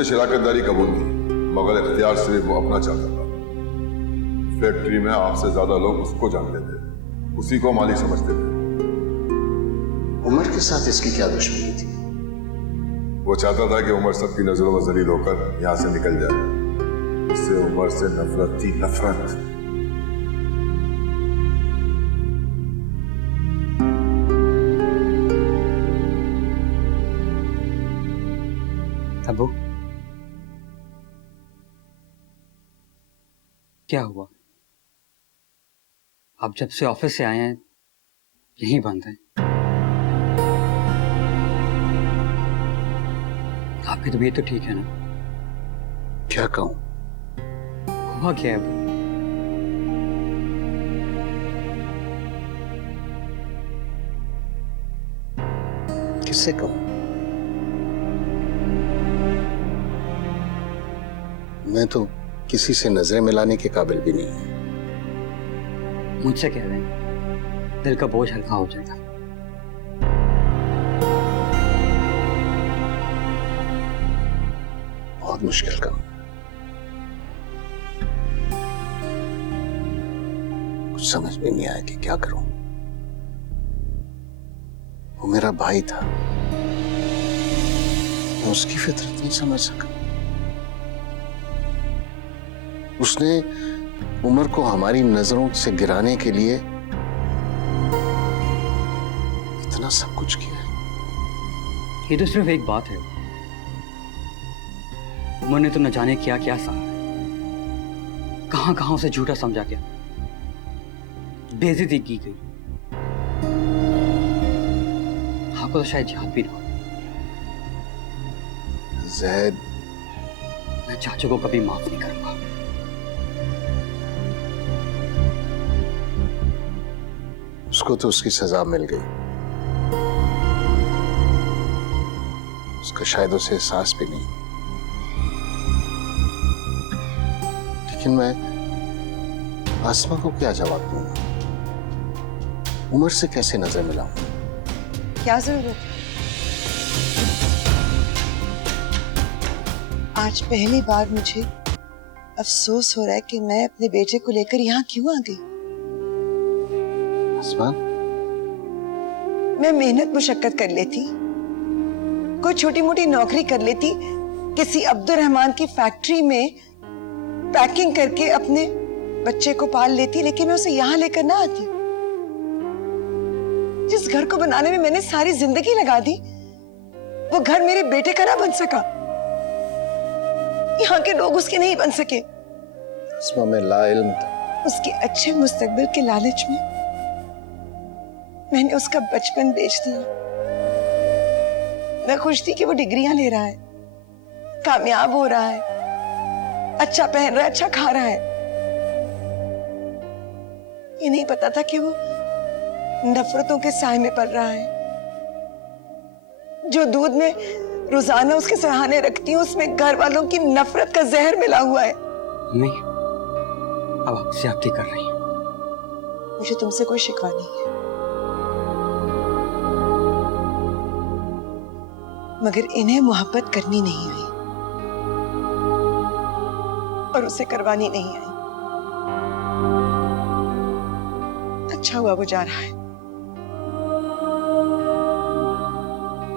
उसने शराकतदारी कबूल की, मगर इख्तियार सिर्फ वो अपना चाहता था। फैक्ट्री में आपसे ज्यादा लोग उसको जानते थे, उसी को मालिक समझते थे। उमर के साथ इसकी क्या दुश्मनी थी? वो चाहता था कि उमर सबकी नजरों में जलील होकर यहां से निकल जाए। इससे उमर से नफरत थी, नफरत। अबू, क्या हुआ? आप जब से ऑफिस से आए हैं यहीं बंद हैं। आपकी तबीयत तो ठीक है ना? क्या कहूं? हुआ क्या है अबू? किससे कहूं? मैं तो किसी से नजरें मिलाने के काबिल भी नहीं हूं। मुझसे कह रहे हैं, दिल का बोझ हल्का हो जाएगा। बहुत मुश्किल काम। कुछ समझ में नहीं आया कि क्या करूं। वो मेरा भाई था, मैं उसकी फितरत नहीं समझ सका। उसने उमर को हमारी नजरों से गिराने के लिए इतना सब कुछ किया है। ये तो सिर्फ एक बात है। उमर ने तो न जाने क्या क्या सहा, कहां कहां उसे झूठा समझा गया, बेइज्जती की गई। आपको तो शायद याद भी ना हो। ज़ैद, मैं चाचू को कभी माफ नहीं करूंगा। उसको तो उसकी सजा मिल गई। उसका शायद उसे एहसास भी नहीं। लेकिन मैं आसमा को क्या जवाब दूंगा? उमर से कैसे नजर मिलाऊं? क्या जरूरत? आज पहली बार मुझे अफसोस हो रहा है कि मैं अपने बेटे को लेकर यहाँ क्यों आ गई। आसमा, मैं मेहनत मुशक्कत कर लेती, कोई छोटी मोटी नौकरी कर लेती, किसी अब्दुल रहमान की फैक्ट्री में पैकिंग करके अपने बच्चे को पाल लेती, लेकिन मैं उसे यहाँ लेकर ना आती। जिस घर को बनाने में मैंने सारी जिंदगी लगा दी, वो घर मेरे बेटे का ना बन सका। यहाँ के लोग उसके नहीं बन सके। आसमा, मैं लाइल्म था। उसके अच्छे मुस्तकबिल के लालच में मैंने उसका बचपन बेच दिया। मैं खुश थी कि वो डिग्रियां ले रहा है, कामयाब हो रहा है, अच्छा पहन रहा है, अच्छा खा रहा है। ये नहीं पता था कि वो नफरतों के साए में पड़ रहा है। जो दूध में रोजाना उसके सराहने रखती हूँ, उसमें घर वालों की नफरत का जहर मिला हुआ है। मम्मी, अब आप ज्यादती कर रही हैं। मुझे तुमसे कोई शिकवा नहीं है, मगर इन्हें मोहब्बत करनी नहीं आई और उसे करवानी नहीं आई। अच्छा हुआ वो जा रहा है,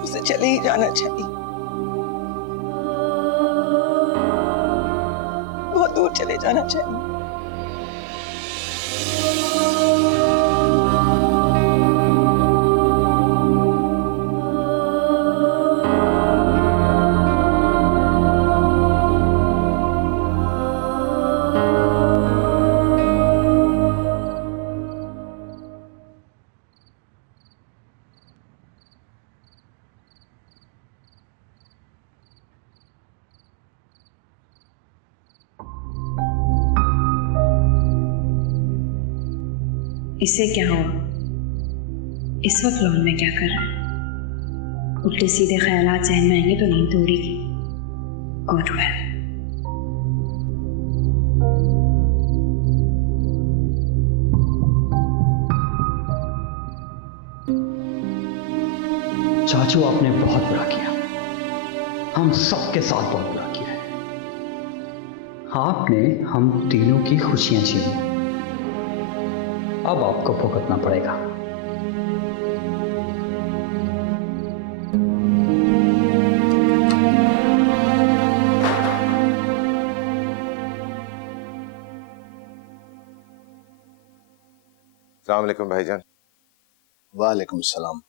उसे चले ही जाना चाहिए, बहुत दूर चले जाना चाहिए। इससे क्या हो? इस वक्त लॉन में क्या कर रहा है? उल्टे सीधे ख्यालात जहन में आएंगे तो नींद तो उड़ेगी। Go to bed. चाचू, आपने बहुत बुरा किया, हम सबके साथ बहुत बुरा किया। आपने हम तीनों की खुशियां छीनी, अब आपको भुगतना पड़ेगा। अस्सलाम वालेकुम भाईजान। वालेकुम सलाम।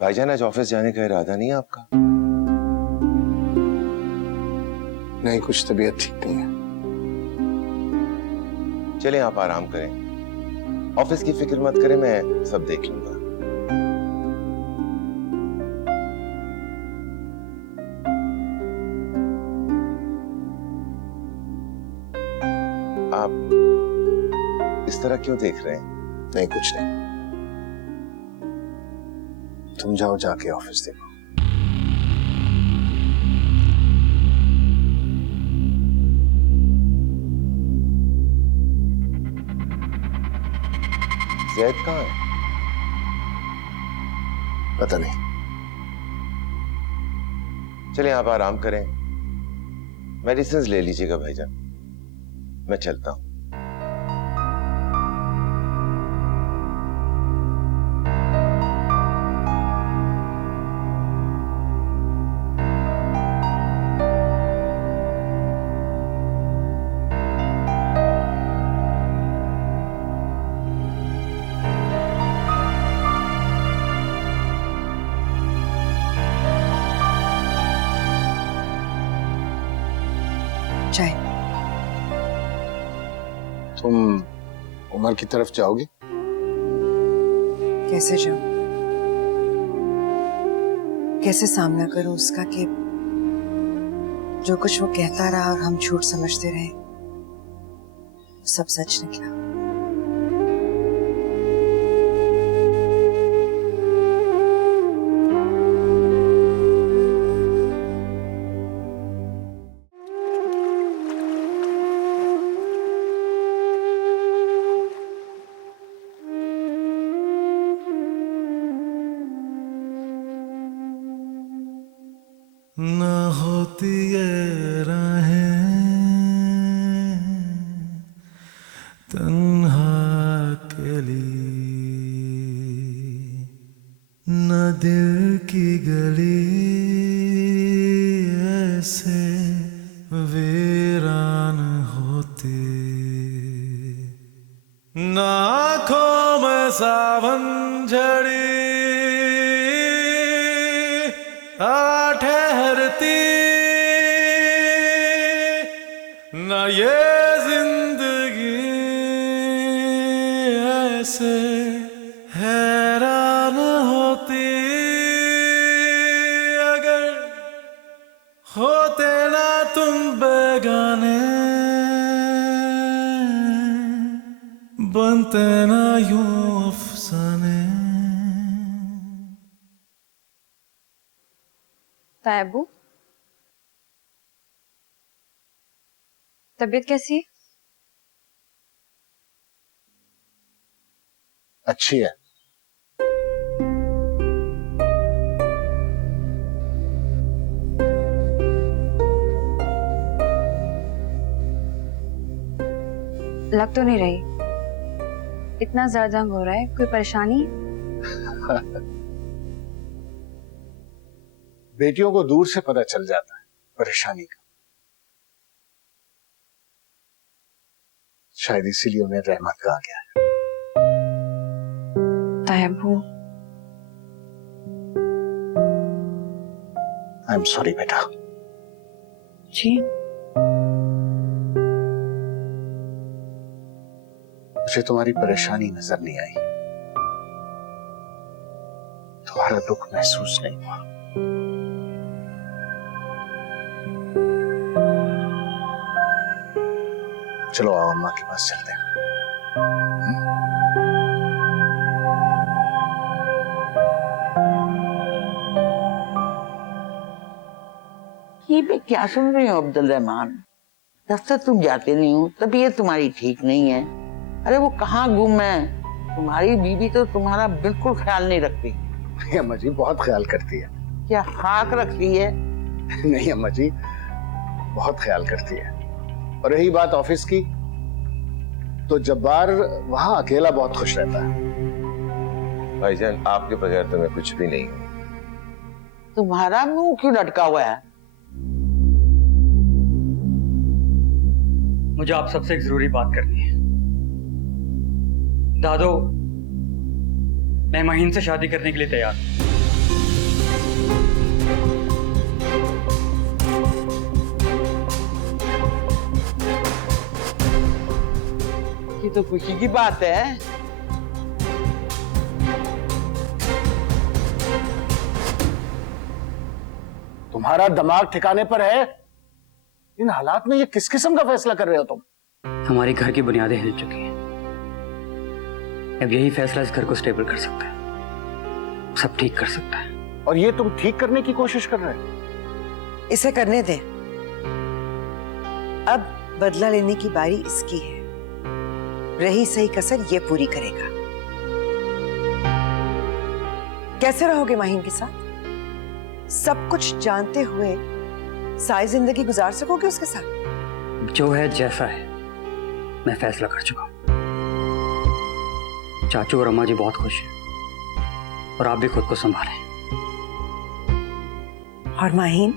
भाईजान आज ऑफिस जाने का इरादा नहीं है आपका? नहीं, कुछ तबीयत ठीक नहीं है। चलें आप आराम करें, ऑफिस की फिक्र मत करें, मैं सब देख लूंगा। आप इस तरह क्यों देख रहे हैं? नहीं, कुछ नहीं। तुम जाओ, जाके ऑफिस देखो। जैद कहाँ है? पता नहीं। चलिए आप आराम करें, मेडिसिन ले लीजिएगा भाईजान, मैं चलता हूं। चाय। तुम उमर की तरफ जाओगे? कैसे जाऊं? कैसे सामना करूं उसका कि जो कुछ वो कहता रहा और हम झूठ समझते रहे, सब सच निकला। न होती ये राहें तन्हा अकेली, न दिल की गली ऐसे वीरान होती, न आँखों में सावन झड़ी ठहरती, न ये जिंदगी ऐसे हैरान होती, अगर होते ना तुम बेगाने, बनते ना यूं अफसाने। तायबू, तबीयत कैसी है? अच्छी है। लग तो नहीं रही, इतना जर्दंग हो रहा है, कोई परेशानी? बेटियों को दूर से पता चल जाता है परेशानी का, शायद इसीलिए उन्हें रहमत कहा गया है। तायबू, आई एम सॉरी बेटा। जी? मुझे तुम्हारी परेशानी नजर नहीं आई, तुम्हारा दुख महसूस नहीं हुआ। चलो आओ अम्मा के पास चलते हैं। ये मैं क्या सुन रही हूँ अब्दुल रहमान? दफ्तर तुम जाते नहीं हो, तबीयत तुम्हारी ठीक नहीं है। अरे वो कहाँ गुम है? तुम्हारी बीवी तो तुम्हारा बिल्कुल ख्याल नहीं रखती। अम्मा जी बहुत ख्याल करती है, क्या खाक रखती है? नहीं अम्मा जी, बहुत ख्याल करती है। और रही बात ऑफिस की, तो जब्बार वहां अकेला बहुत खुश रहता है। भाईजान आपके बगैर तो मैं कुछ भी नहीं हूँ। तुम्हारा मुंह क्यों लटका हुआ है? मुझे आप सबसे एक जरूरी बात करनी है। दादो, मैं माहीन से शादी करने के लिए तैयार हूं। ये तो खुशी की बात है। तुम्हारा दिमाग ठिकाने पर है? इन हालात में ये किस किस्म का फैसला कर रहे हो तुम? हमारी घर की बुनियादें हिल चुकी हैं। अब यही फैसला इस घर को स्टेबल कर सकता है, सब ठीक कर सकता है। और ये तुम ठीक करने की कोशिश कर रहे हो? इसे करने दें। अब बदला लेने की बारी इसकी है। रही सही कसर ये पूरी करेगा। कैसे रहोगे माहीन के साथ? सब कुछ जानते हुए सारी जिंदगी गुजार सकोगे उसके साथ? जो है जैसा है, मैं फैसला कर चुका हूं। चाचू और अम्मा जी बहुत खुश हैं, और आप भी खुद को संभालें। और माहीन?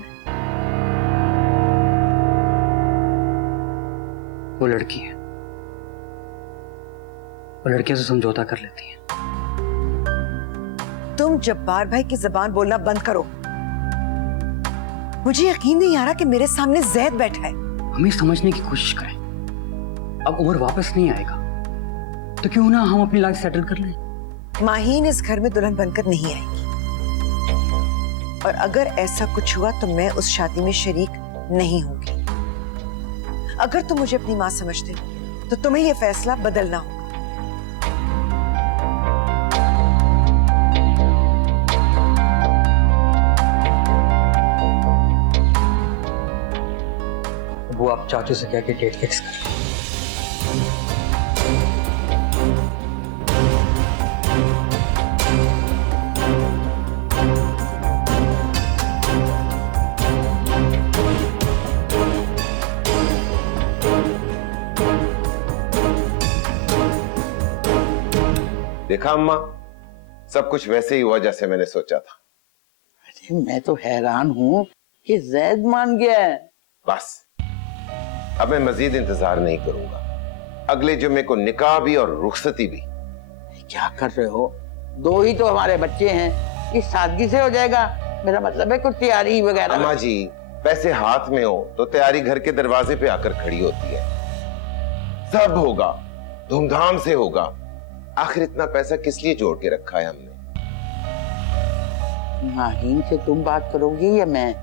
वो लड़की है, वो लड़कियों से समझौता कर लेती है। तुम जब्बार भाई की जबान बोलना बंद करो। मुझे यकीन नहीं आ रहा कि मेरे सामने जैद बैठा है। हमें समझने की कोशिश करें। अब उमर वापस नहीं आएगा, तो क्यों ना हम अपनी लाइफ सेटल कर लें। माहीन इस घर में दुल्हन बनकर नहीं आएगी, और अगर ऐसा कुछ हुआ तो मैं उस शादी में शरीक नहीं होगी। अगर तुम मुझे अपनी मां समझते तो तुम्हें यह फैसला बदलना होगा। वो आप चाचू से कह के डेट फिक्स करें। देखा अम्मा, सब कुछ वैसे ही हुआ जैसे मैंने सोचा था। अरे मैं तो हैरान हूँ कि जैद मान गया है। बस अब मैं मजीद इंतजार नहीं करूंगा। अगले जुम्मे को निकाह भी और रुखसती भी। क्या कर रहे हो? दो ही तो हमारे बच्चे हैं, इस सादगी से हो जाएगा। मेरा मतलब है कुछ तैयारी वगैरह। अम्मा जी, पैसे हाथ में हो तो तैयारी घर के दरवाजे पे आकर खड़ी होती है। सब होगा, धूमधाम से होगा। आखिर इतना पैसा किस लिए जोड़ के रखा है हमने? माहीन से तुम बात करोगी या मैं?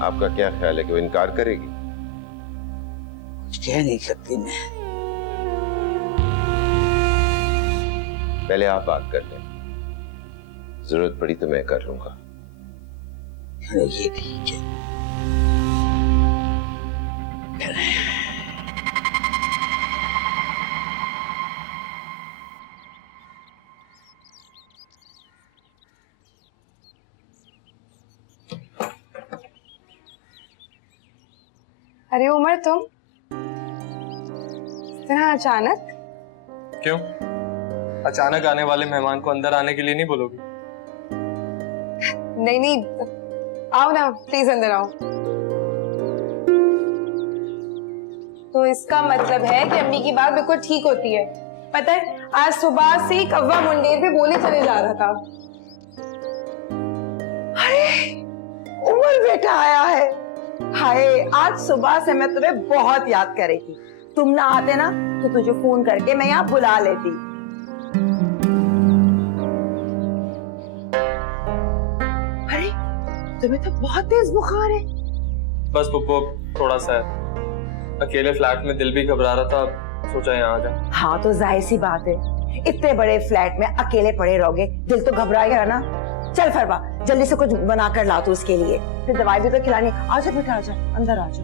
आपका क्या ख्याल है कि वो इनकार करेगी? कुछ कह नहीं सकती मैं। पहले आप बात कर लें, जरूरत पड़ी तो मैं कर लूंगा। चलो ये ठीक है। अरे उमर, तुम इतना अचानक? क्यों? अचानक आने वाले मेहमान को अंदर आने के लिए नहीं बोलोगी? नहीं नहीं, आओ ना प्लीज, अंदर आओ। तो इसका मतलब है कि अम्मी की बात बिल्कुल ठीक होती है। पता है, आज सुबह से ही कव्वा मुंडेर पे बोले चले जा रहा था। अरे उमर बेटा आया है। हाय, आज सुबह से मैं तुम्हें बहुत याद कर रही थी। तुम ना आते ना तो तुझे फोन करके मैं यहाँ बुला लेती। अरे तुम्हें तो बहुत तेज बुखार है। बस पुप्पो, थोड़ा सा है। अकेले फ्लैट में दिल भी घबरा रहा था, सोचा यहाँ आ जा। हाँ तो जाहिर सी बात है, इतने बड़े फ्लैट में अकेले पड़े रहोगे, दिल तो घबराएगा ना। चल फरवा, जल्दी से कुछ बना कर ला तू उसके लिए, फिर दवाई भी तो खिलानी। आजा बेटा, आजा, अंदर आजा।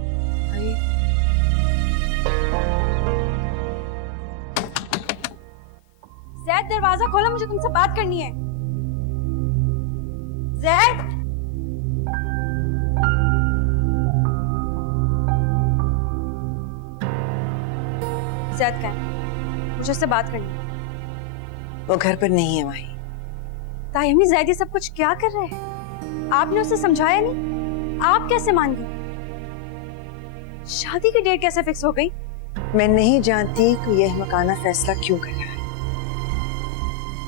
ज़ैद, दरवाजा खोलो, मुझे तुमसे बात करनी है। जैद, जैद कहाँ है? मुझे उससे बात करनी है। वो घर पर नहीं है माही। तायमी, जैद ये सब कुछ क्या कर रहे हैं? आपने उसे समझाया नहीं? आप कैसे मान गई? शादी की डेट कैसे फिक्स हो गई? मैं नहीं जानती कि यह मकाना फैसला क्यों कर रहा है,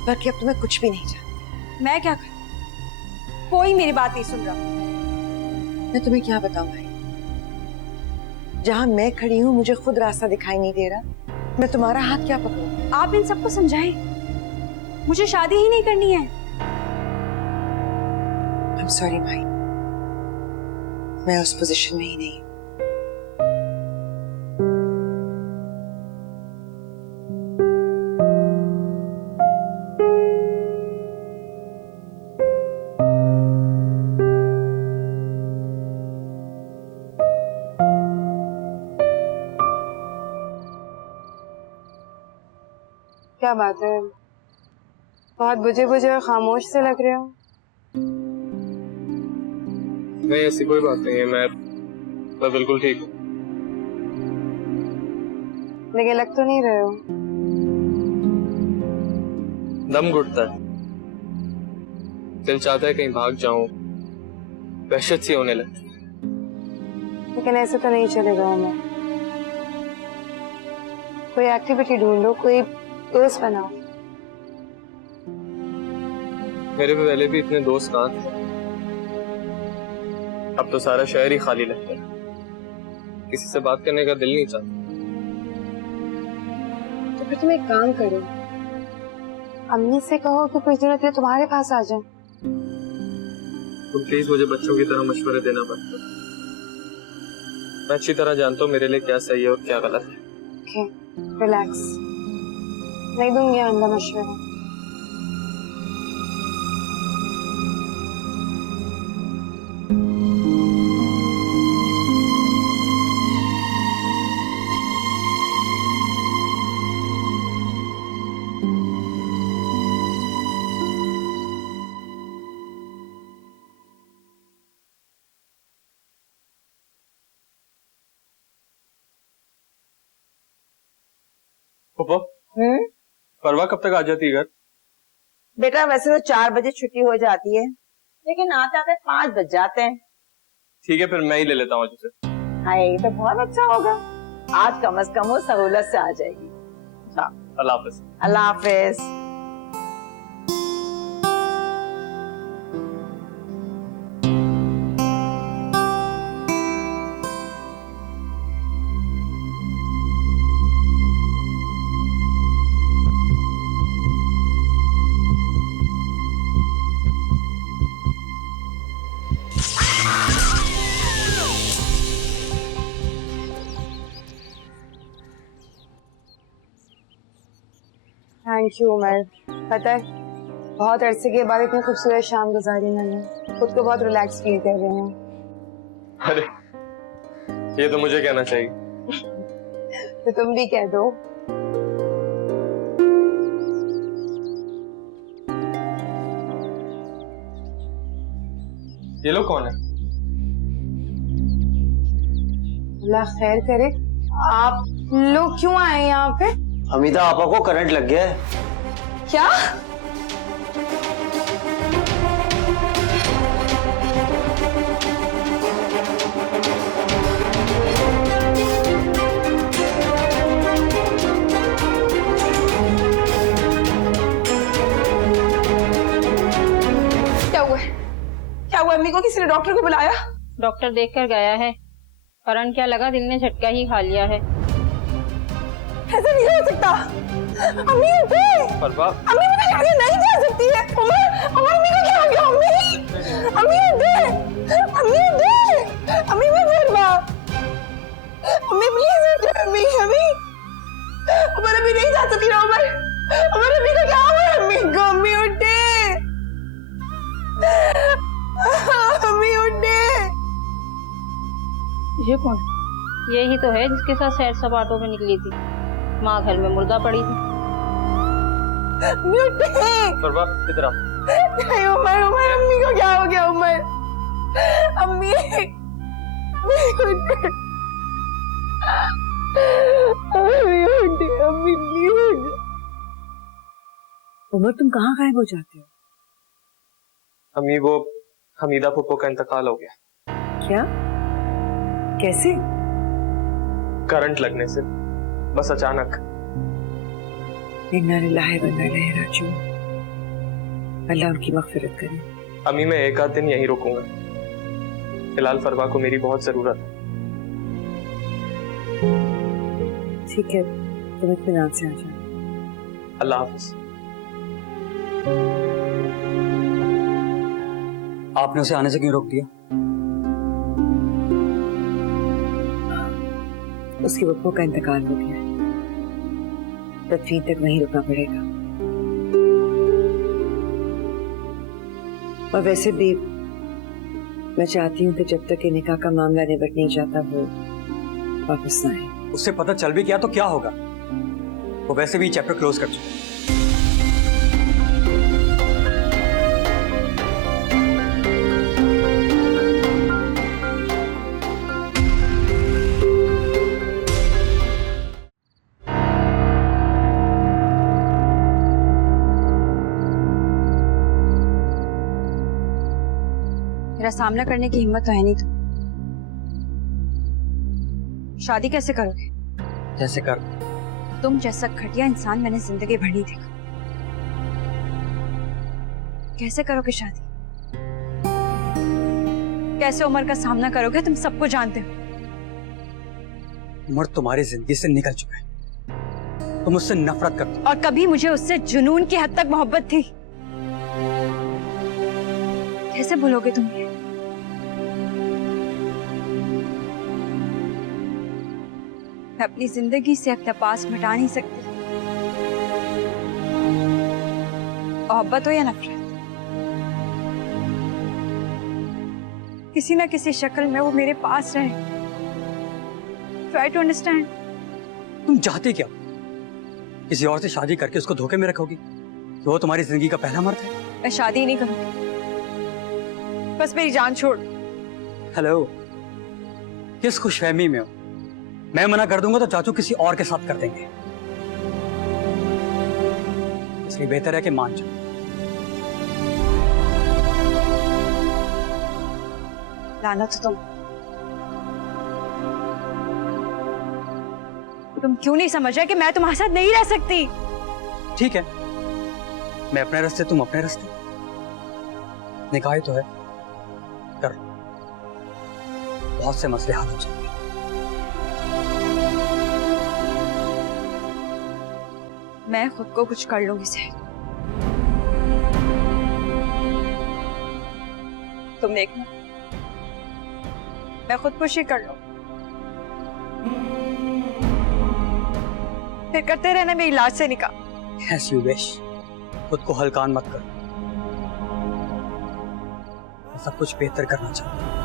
बाकी अब तुम्हें कुछ भी नहीं जानती। मैं क्या करूं? कोई मेरी बात नहीं सुन रहा। मैं तुम्हें क्या बताऊं भाई, जहां मैं खड़ी हूं मुझे खुद रास्ता दिखाई नहीं दे रहा, मैं तुम्हारा हाथ क्या पकड़ूं? आप इन सबको समझाएं, मुझे शादी ही नहीं करनी है। I'm sorry भाई, मैं उस पोजीशन में ही नहीं। क्या बात है, बहुत बुझे बुझे और खामोश से लग रहे हो। नहीं, ऐसी कोई बात नहीं है, मैं बिल्कुल ठीक हूँ। लेकिन लग तो नहीं रहे हो। दम घुटता है, दिल चाहता है कहीं भाग जाऊं, वहशत सी होने लगती है। लेकिन ऐसे तो नहीं चलेगा हमें। कोई एक्टिविटी ढूंढो, कोई दोस्त बनाओ। मेरे पे पहले भी इतने दोस्त कहाँ थे, अब तो सारा शहर ही खाली लगता है, किसी से बात करने का दिल नहीं चाहता। तो फिर तुम एक काम करो, अम्मी से कहो कि कुछ दिनों के लिए तुम्हारे पास आ जाए। तुम प्लीज मुझे बच्चों की तरह मशवरे देना बंद करो। मैं अच्छी तरह जानता हूँ मेरे लिए क्या सही है और क्या गलत है। ओके, रिलैक्स, नहीं दूंगी आंदा मशवरा। पापा, परवा कब तक आ जाती है घर? बेटा वैसे तो 4 बजे छुट्टी हो जाती है, लेकिन आते आते 5 बज जाते हैं। ठीक है, फिर मैं ही ले लेता हूँ आज उसे। हाँ, ये तो बहुत अच्छा होगा। आज कम से कम वो सहूलत से आ जाएगी। अल्लाह हाफिज। अल्लाह हाफिज। Thank you Umar. पता है, बहुत अरसे के बाद इतनी खूबसूरत शाम गुजारी मैंने, खुद को बहुत रिलैक्स फील कर रही हूँ। अरे, ये तो मुझे कहना चाहिए। तो तुम भी कह दो। ये लोग कौन है? अल्लाह खैर करे, आप लोग क्यों आए यहाँ पे? अमिता आपा को करंट लग गया है। क्या? क्या हुआ? क्या हुआ? अम्मी को किसी ने डॉक्टर को बुलाया? डॉक्टर देखकर गया है, करंट क्या लगा, दिल ने झटका ही खा लिया है। ऐसा नहीं हो सकता। अम्मी उठे। परवा, अम्मी मुझे आगे नहीं जा सकती है। उमर, अम्मी को क्या हो गया? अम्मी उठे। अम्मी उठे। अम्मी मैं परवा। अम्मी प्लीज उठे। अम्मी उमर अभी नहीं जा सकती ना। उमर अम्मी को क्या हुआ? अम्मी को, अम्मी उठे। अम्मी उठे। ये कौन? यही तो है जिसके साथ सैर सपाटों में निकली थी। माँ घर में मुर्दा पड़ी थी। अम्मी उठे। परवा इधर आ। नहीं उमर, उमर अम्मी को क्या हो गया? उमर, अम्मी अम्मी प्लीज। उमर तुम कहाँ गायब हो जाते हो? अम्मी वो हमीदा फुप्पो का इंतकाल हो गया। क्या? कैसे? करंट लगने से, बस अचानक। इन्ना लिल्लाहि व इन्ना इलैहि राजिऊन। अल्लाह उनकी मग़फ़िरत करे। अम्मी मैं एक आध दिन यहीं रुकूंगा, फिलहाल फरवा को मेरी बहुत जरूरत है। ठीक है, तुम इत्मीनान से आ जाओ। अल्लाह हाफिज। आपने उसे आने से क्यों रोक दिया? उसकी बप्पो का इंतकाल हो गया है, तदफीन तक वहीं रुकना पड़ेगा। और वैसे भी मैं चाहती हूँ कि जब तक ये निकाह का मामला निबट नहीं जाता वो वापस ना आए। उससे पता चल भी गया तो क्या होगा? वो वैसे भी चैप्टर क्लोज कर चुका है। मेरा सामना करने की हिम्मत तो है नहीं। तुम शादी कैसे करोगे? कैसे कर? तुम जैसा घटिया इंसान मैंने जिंदगी भर नहीं देखा। कैसे करोगे शादी? कैसे उमर का सामना करोगे? तुम सबको जानते हो। उमर तुम्हारी जिंदगी से निकल चुका है, तुम उससे नफरत करते हो। और कभी मुझे उससे जुनून की हद तक मोहब्बत थी। कैसे भूलोगे तुम ये? मैं अपनी जिंदगी से अपना पास मिटा नहीं सकती। मोहब्बत हो या नफरत, किसी ना किसी शक्ल में वो मेरे पास रहे। Try to understand. तुम चाहते क्या? किसी और से शादी करके उसको धोखे में रखोगी कि वो तुम्हारी जिंदगी का पहला मर्द है? मैं शादी नहीं करूंगी, बस मेरी जान छोड़। हेलो, किस खुशफहमी में हो? मैं मना कर दूंगा तो चाचू किसी और के साथ कर देंगे, इसलिए बेहतर है कि मान जाओ। लानत हो तुम क्यों नहीं समझ रहे कि मैं तुम्हारे साथ नहीं रह सकती? ठीक है, मैं अपने रास्ते, तुम अपने रास्ते। निकाह ही तो है, कर लो, बहुत से मसले हल हो जाएंगे। मैं खुद को कुछ कर लूंगी से। तुम देखना, मैं खुदकुशी कर लूं, फिर करते रहना मेरी लाश से निकाह। As you wish, खुद को हल्कान मत करो, मैं सब कुछ बेहतर करना चाहता हूँ।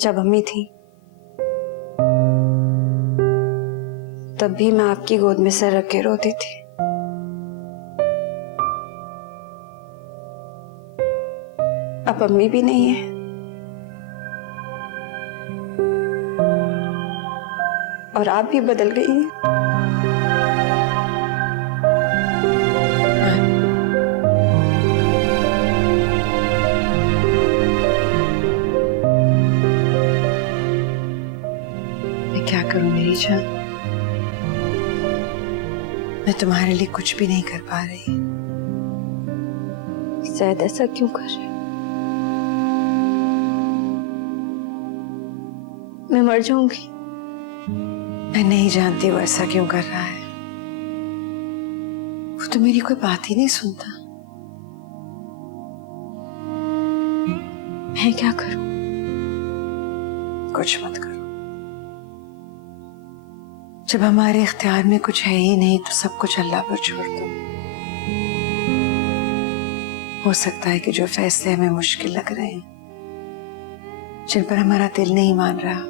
जब अम्मी थी तब भी मैं आपकी गोद में सर रख के रोती थी। अब अम्मी भी नहीं है, और आप भी बदल गई हैं। क्या करूं मेरी जान, मैं तुम्हारे लिए कुछ भी नहीं कर पा रही। शायद ऐसा क्यों कर रही? मैं मर जाऊंगी। मैं नहीं जानती वो ऐसा क्यों कर रहा है। वो तो मेरी कोई बात ही नहीं सुनता। मैं क्या करूं? कुछ मत करो। जब हमारे इख्तियार में कुछ है ही नहीं तो सब कुछ अल्लाह पर छोड़ दो। हो सकता है कि जो फैसले हमें मुश्किल लग रहे हैं, जिन पर हमारा दिल नहीं मान रहा,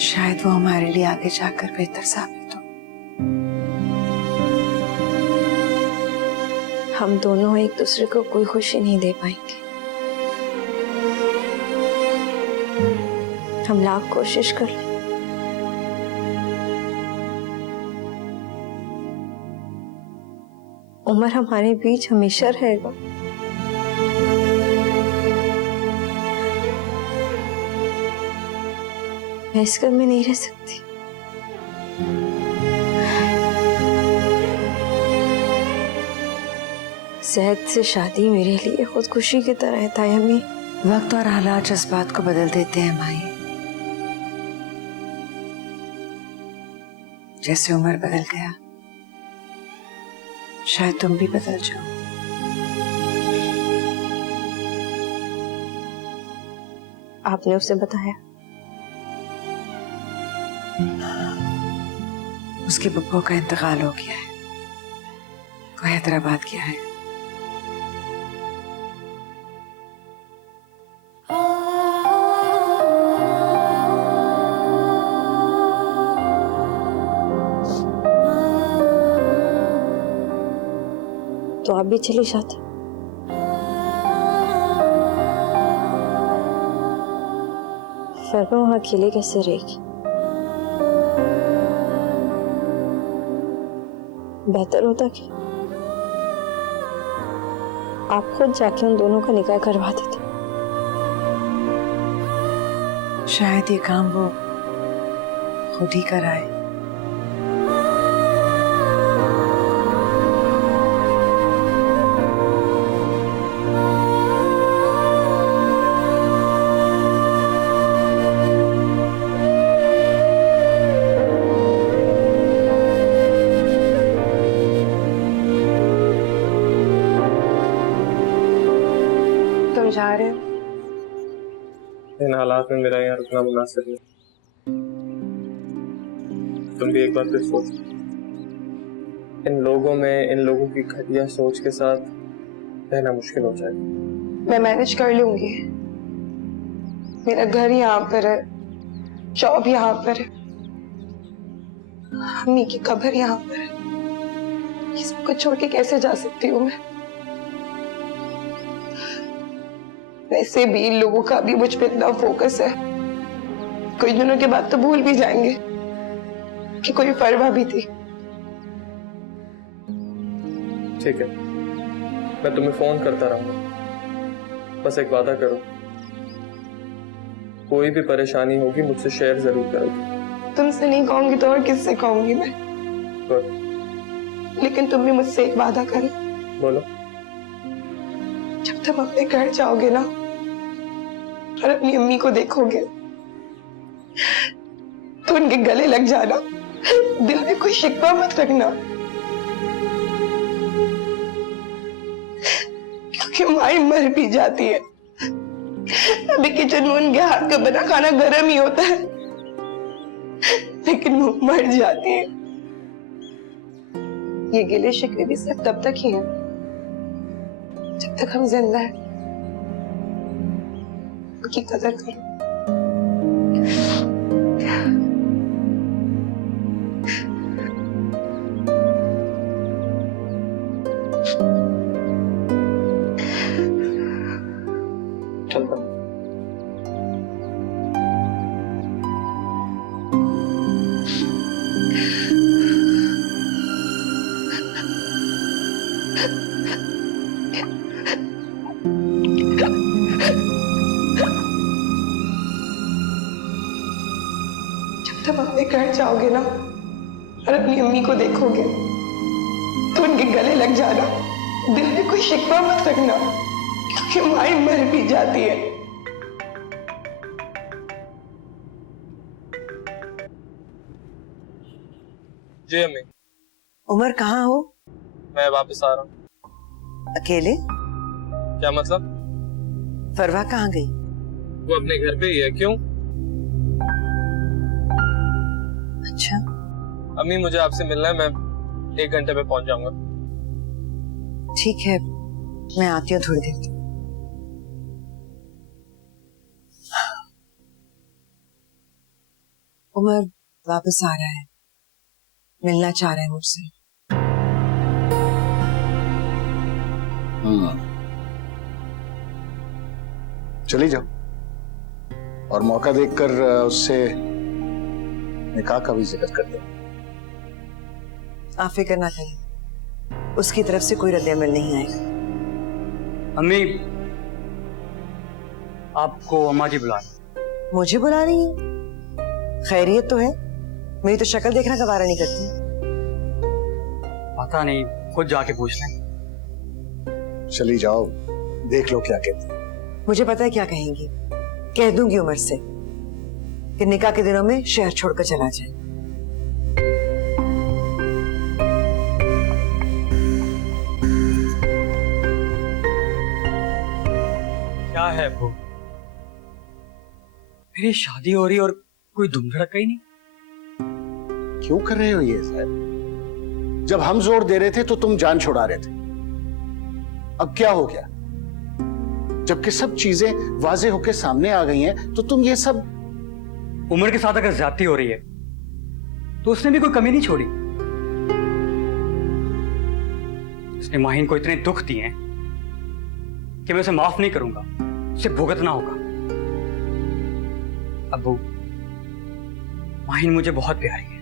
शायद वो हमारे लिए आगे जाकर बेहतर साबित हो। हम दोनों एक दूसरे को कोई खुशी नहीं दे पाएंगे। हम लाख कोशिश कर लें, उमर हमारे बीच हमेशा रहेगा। मैं इस घर में नहीं रह सकती। ज़ैद से शादी मेरे लिए खुदकुशी की तरह है तायमी। वक्त और हालात जज्बात को बदल देते हैं माई, जैसे उम्र बदल गया शायद तुम भी बदल जाओ। आपने उसे बताया? उसके बब्बो का इंतकाल हो गया है, वो हैदराबाद गया है। तो आप भी चले जाते। फिर मैं वहां अकेले कैसे रहेगी? बेहतर होता कि आप खुद जाके उन दोनों का निकाह करवा देते। शायद ये काम वो खुद ही कराए। तुम जा रहे हो? इन हालात में मेरा यहाँ रुकना मुनासिब नहीं। तुम भी एक बार फिर सोच, इन लोगों में इन लोगों की घटिया सोच के साथ रहना मुश्किल हो जाएगा। मैं मैनेज कर लूंगी। मेरा घर यहाँ पर है, जॉब यहाँ पर है, अम्मी की कब्र यहाँ पर है। ये सब कुछ छोड़ के कैसे जा सकती हूँ मैं? वैसे भी इन लोगों का भी मुझ पे इतना फोकस है, कुछ दिनों के बाद तो भूल भी जाएंगे कि कोई परवाह भी थी। ठीक है, मैं तुम्हें फोन करता रहूंगा, बस एक वादा करो, कोई भी परेशानी होगी मुझसे शेयर जरूर करोगी। तुमसे नहीं कहूंगी तो और किससे कहूंगी मैं? लेकिन तुम भी मुझसे एक वादा करो। बोलो। जब तुम अपने घर जाओगे ना और अपनी अम्मी को देखोगे तो उनके गले लग जाना, दिल में कोई शिकवा मत रखना, क्योंकि माई मर भी जाती है। अभी किचन में उनके हाथ का बना खाना गर्म ही होता है, लेकिन वो मर जाती है। ये गिले शिकवे भी सिर्फ तब तक ही हैं जब तक हम जिंदा हैं। उनकी कदर करो। चलता। जब अपने घर जाओगे ना और अपनी अम्मी को देखोगे तो उनके गले लग जाना, दिल में कोई शिकवा मत रखना, क्योंकि माई मर भी जाती है। जी अम्मी। उमर कहाँ हो? मैं वापस आ रहा हूँ। अकेले? क्या मतलब? फरवा कहाँ गई? वो अपने घर पे ही है। क्यों? अच्छा, अम्मी मुझे आपसे मिलना है, मैं 1 घंटे में पहुंच जाऊंगा। ठीक है, मैं आती हूँ थोड़ी देर तक। उमर वापस आ रहा है, मिलना चाह रहा है मुझसे। चली जाओ और मौका देखकर उससे निकाह का भी जिक्र कर दो। आप फिक्र ना करें, उसकी तरफ से कोई रद्द-ए-अमल नहीं आएगा। अम्मी, आपको अम्मा जी बुला रही। मुझे बुला रही है? खैरियत तो है? मेरी तो शक्ल देखना गवारा नहीं करती। पता नहीं, खुद जाके पूछ लें। चली जाओ, देख लो क्या कहती है। मुझे पता है क्या कहेंगी। कह दूंगी उमर से कि निकाह के दिनों में शहर छोड़कर चला जाए। क्या है वो? मेरी शादी हो रही और कोई धूम धड़का ही नहीं। क्यों कर रहे हो ये साहब? जब हम जोर दे रहे थे तो तुम जान छुड़ा रहे थे। अब क्या हो गया? जबकि सब चीजें वाजे होकर सामने आ गई हैं तो तुम ये सब। उमर के साथ अगर ज्यादती हो रही है तो उसने भी कोई कमी नहीं छोड़ी। उसने माहिन को इतने दुख दिए हैं कि मैं उसे माफ नहीं करूंगा, उसे भुगतना होगा। अब्बू, माहिन मुझे बहुत प्यारी है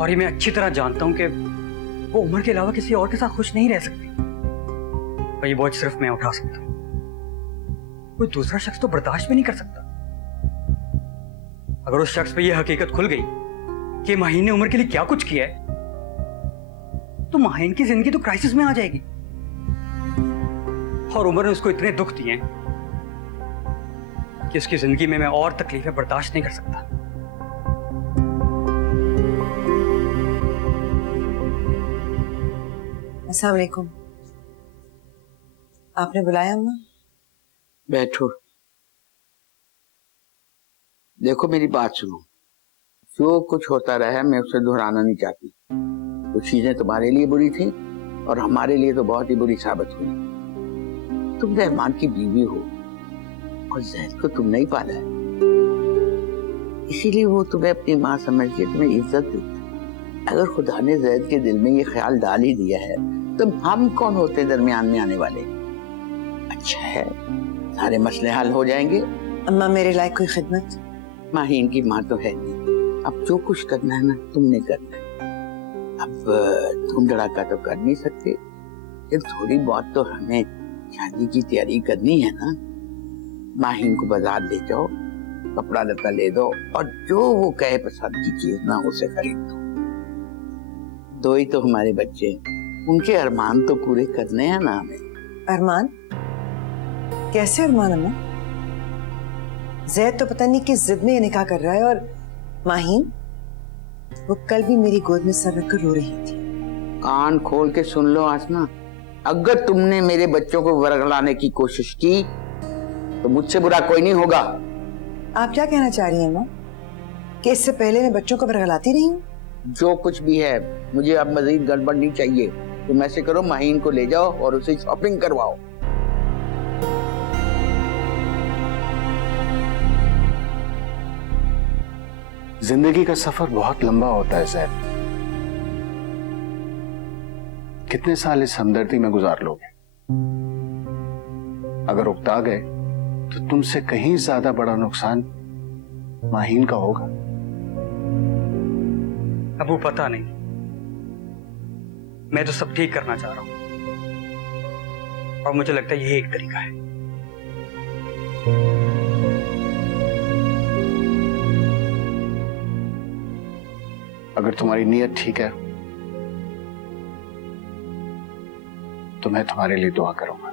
और ये मैं अच्छी तरह जानता हूं कि वो उमर के अलावा किसी और के साथ खुश नहीं रह सकती। पर ये बोझ सिर्फ मैं उठा सकता हूं, कोई दूसरा शख्स तो बर्दाश्त भी नहीं कर सकता। अगर उस शख्स पे ये हकीकत खुल गई कि माहिन ने उमर के लिए क्या कुछ किया है, तो माहिन की जिंदगी तो क्राइसिस में आ जाएगी। और उमर ने उसको इतने दुख दिए हैं कि उसकी जिंदगी में मैं और तकलीफें बर्दाश्त नहीं कर सकता। अस्सलाम वालेकुम। आपने बुलाया अम्मा? बैठो। देखो मेरी बात सुनो, जो कुछ होता रहा मैं उसे दोहराना नहीं चाहती। कुछ चीजें तुम्हारे लिए बुरी थी और हमारे लिए तो बहुत ही बुरी साबित हुई। तुम रहमान की बीवी हो और जैद को तुम नहीं पाला है, इसीलिए वो तुम्हें अपनी माँ समझ के तुम्हें इज्जत देती। अगर खुदा ने जैद के दिल में ये ख्याल डाल ही दिया है तो हम कौन होते दरमियान में आने वाले। अच्छा है, सारे मसले हल हो जाएंगे। अम्मा, मेरे लायक कोई खिदमत? माहीन की माँ तो है नहीं, अब जो कुछ करना है ना तुमने करना है। अब धूम धड़ाका तो कर नहीं सकते, लेकिन थोड़ी बहुत तो हमें शादी की तैयारी करनी है ना। माहीन को बाजार ले जाओ, कपड़ा लता ले दो और जो वो कहे पसंद की चीज ना उसे खरीद दो। दो ही तो हमारे बच्चे, उनके अरमान तो पूरे करने हैं ना हमें। अरमान? कैसे अरमान अम्मा? जैद तो पता नहीं किस जिद में ये निकाह कर रहा है और माहीन, वो कल भी मेरी गोद में सर रखकर रो रही थी। कान खोल के सुन लो आसमा, अगर तुमने मेरे बच्चों को वरगलाने की कोशिश की तो मुझसे बुरा कोई नहीं होगा। आप क्या कहना चाह रही हैं अम्मा? कि इससे पहले मैं बच्चों को वरगलाती रही हूँ? जो कुछ भी है, मुझे अब मजीद गड़बड़ नहीं चाहिए। तुम ऐसे करो, माहीन को ले जाओ और उसे शॉपिंग करवाओ। जिंदगी का सफर बहुत लंबा होता है जैद। कितने साल इस हमदर्दी में गुजार लोगे? अगर उकता गए तो तुमसे कहीं ज्यादा बड़ा नुकसान माहीन का होगा। अब वो पता नहीं, मैं तो सब ठीक करना चाह रहा हूं और मुझे लगता है यही एक तरीका है। अगर तुम्हारी नीयत ठीक है तो मैं तुम्हारे लिए दुआ करूंगा।